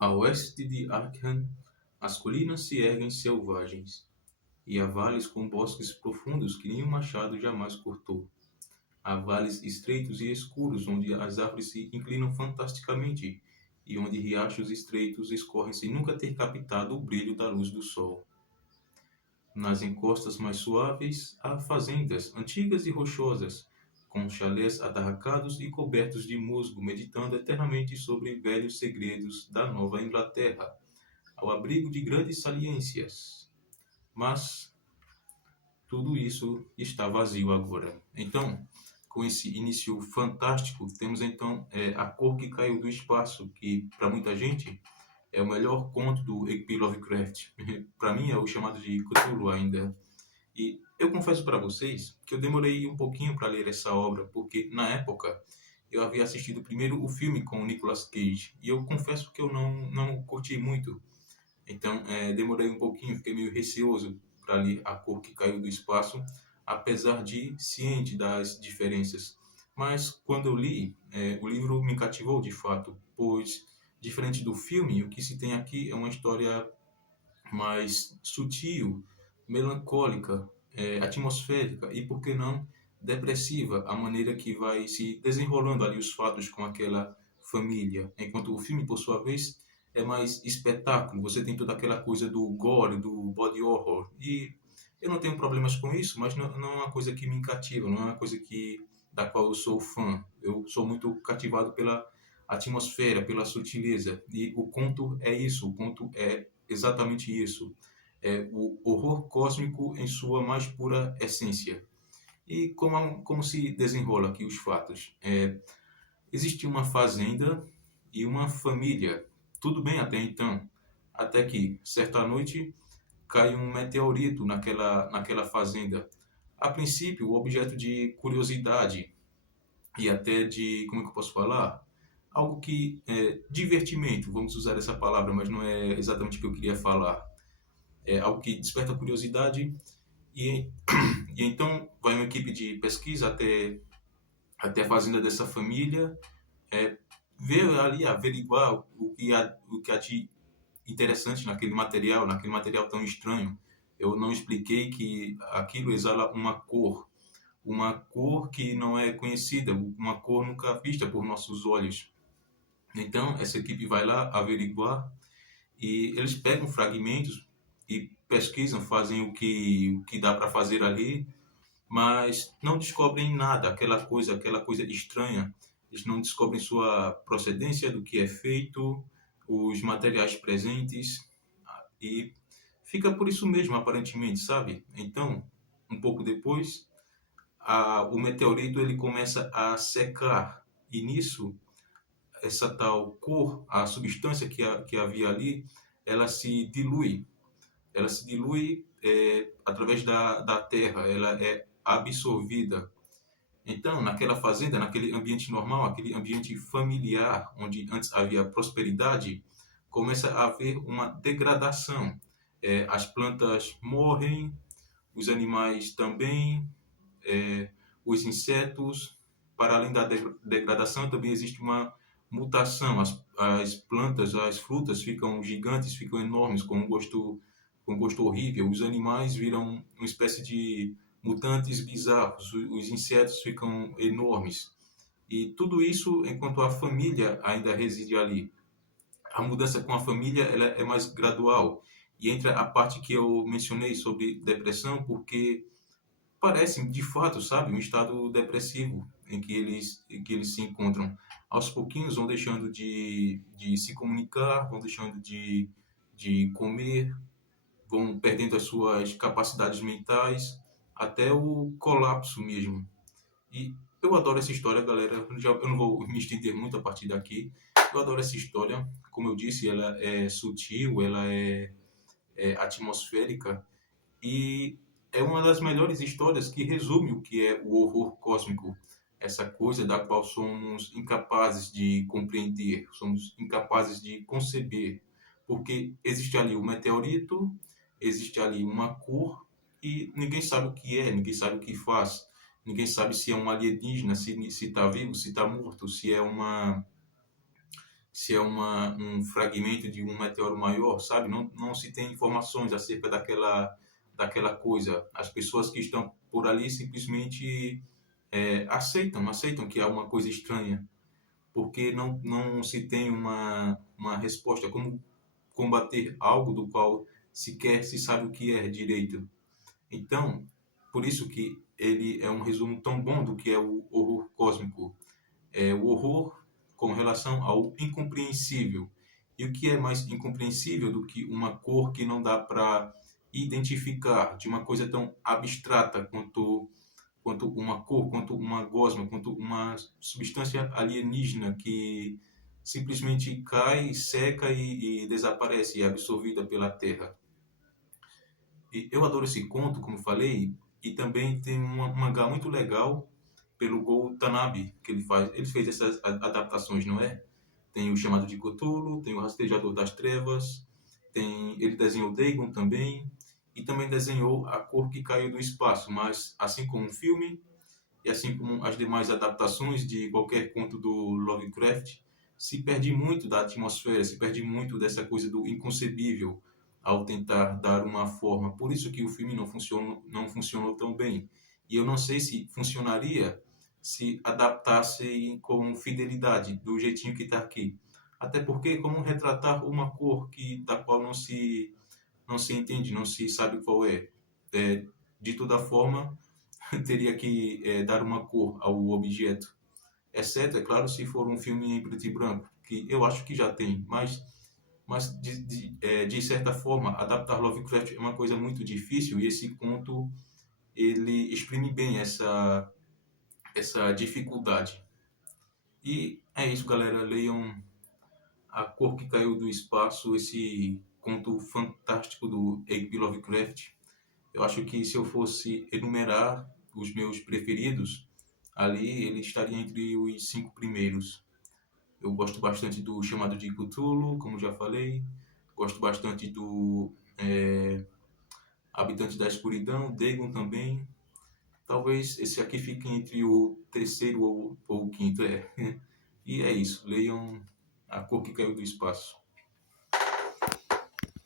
A oeste de Arkham, as colinas se erguem selvagens, e há vales com bosques profundos que nenhum machado jamais cortou. Há vales estreitos e escuros onde as árvores se inclinam fantasticamente e onde riachos estreitos escorrem sem nunca ter captado o brilho da luz do sol. Nas encostas mais suaves há fazendas antigas e rochosas, com chalés atarracados e cobertos de musgo, meditando eternamente sobre velhos segredos da Nova Inglaterra, ao abrigo de grandes saliências. Mas tudo isso está vazio agora. Então, com esse início fantástico, temos então A Cor que Caiu do Espaço, que para muita gente é o melhor conto do H.P. Lovecraft. Para mim é o chamado de Cthulhu ainda. E eu confesso para vocês que eu demorei um pouquinho para ler essa obra, porque na época eu havia assistido primeiro o filme com o Nicolas Cage, e eu confesso que eu não curti muito. Então, demorei um pouquinho, fiquei meio receoso para ler A Cor que Caiu do Espaço, apesar de ciente das diferenças. Mas quando eu li, o livro me cativou de fato, pois, diferente do filme, o que se tem aqui é uma história mais sutil, melancólica, atmosférica e, por que não, depressiva, a maneira que vai se desenrolando ali os fatos com aquela família. Enquanto o filme, por sua vez, é mais espetáculo, você tem toda aquela coisa do gore, do body horror. E eu não tenho problemas com isso, mas não é uma coisa que me cativa, não é uma coisa da qual eu sou fã. Eu sou muito cativado pela atmosfera, pela sutileza. E o conto é isso, o conto é exatamente isso. É o horror cósmico em sua mais pura essência. E como se desenrola aqui os fatos? Existe uma fazenda e uma família. Tudo bem até então. Até que, certa noite, cai um meteorito naquela fazenda. A princípio, o objeto de curiosidade e até de, como é que eu posso falar? Algo que é divertimento, vamos usar essa palavra, mas não é exatamente o que eu queria falar. É algo que desperta curiosidade e, e então vai uma equipe de pesquisa até a fazenda dessa família, é, ver ali, averiguar o que há de interessante naquele material tão estranho. Eu não expliquei que aquilo exala uma cor que não é conhecida, uma cor nunca vista por nossos olhos. Então, essa equipe vai lá averiguar e eles pegam fragmentos e pesquisam, fazem o que dá para fazer ali, mas não descobrem nada, aquela coisa estranha. Eles não descobrem sua procedência, do que é feito, os materiais presentes, e fica por isso mesmo, aparentemente, sabe? Então, um pouco depois, o meteorito ele começa a secar, e nisso essa tal cor, a substância que havia ali, ela se dilui. Ela se dilui através da terra, ela é absorvida. Então, naquela fazenda, naquele ambiente normal, aquele ambiente familiar, onde antes havia prosperidade, começa a haver uma degradação. As plantas morrem, os animais também, os insetos. Para além da degradação, também existe uma mutação. As plantas, as frutas ficam gigantes, ficam enormes, com um gosto horrível. Os animais viram uma espécie de mutantes bizarros. Os insetos ficam enormes. E tudo isso enquanto a família ainda reside ali. A mudança com a família ela é mais gradual. E entra a parte que eu mencionei sobre depressão, porque parecem, de fato, sabe, um estado depressivo em que eles se encontram. Aos pouquinhos vão deixando de se comunicar, vão deixando de comer, vão perdendo as suas capacidades mentais, até o colapso mesmo. E eu adoro essa história, galera. Eu não vou me estender muito a partir daqui. Eu adoro essa história. Como eu disse, ela é sutil, ela é atmosférica e é uma das melhores histórias que resume o que é o horror cósmico, essa coisa da qual somos incapazes de compreender, somos incapazes de conceber, porque existe ali o meteorito, existe ali uma cor e ninguém sabe o que é, ninguém sabe o que faz, ninguém sabe se é um alienígena, se está vivo, se está morto, se é um fragmento de um meteoro maior, sabe? Não se tem informações acerca daquela coisa. As pessoas que estão por ali simplesmente aceitam que há uma coisa estranha, porque não se tem uma resposta. Como combater algo do qual sequer se sabe o que é direito? Então, por isso que ele é um resumo tão bom do que é o horror cósmico. É o horror com relação ao incompreensível. E o que é mais incompreensível do que uma cor que não dá para identificar, de uma coisa tão abstrata quanto uma cor, quanto uma gosma, quanto uma substância alienígena que simplesmente cai, seca e desaparece, e é absorvida pela Terra. E eu adoro esse conto, como falei, e também tem um mangá muito legal pelo Go Tanabe, que ele faz. Ele fez essas adaptações, não é? Tem o Chamado de Cthulhu, tem o Rastejador das Trevas, ele desenhou Dagon também, e também desenhou A Cor que Caiu do Espaço, mas assim como um filme, e assim como as demais adaptações de qualquer conto do Lovecraft, se perde muito da atmosfera, se perde muito dessa coisa do inconcebível ao tentar dar uma forma. Por isso que o filme não funcionou tão bem. E eu não sei se funcionaria se adaptasse com fidelidade, do jeitinho que está aqui. Até porque, como retratar uma cor da qual não se entende, não se sabe qual é? De toda forma, teria que dar uma cor ao objeto. Exceto, é claro, se for um filme em preto e branco, que eu acho que já tem, mas de certa forma, adaptar Lovecraft é uma coisa muito difícil e esse conto ele exprime bem essa dificuldade. E é isso, galera. Leiam A Cor que Caiu do Espaço, esse conto fantástico do H.P. Lovecraft. Eu acho que se eu fosse enumerar os meus preferidos, ali ele estaria entre os 5 primeiros. Eu gosto bastante do Chamado de Cthulhu, como já falei. Gosto bastante do Habitante da Escuridão, Dagon também. Talvez esse aqui fique entre o terceiro ou o quinto. E é isso. Leiam A Cor que Caiu do Espaço.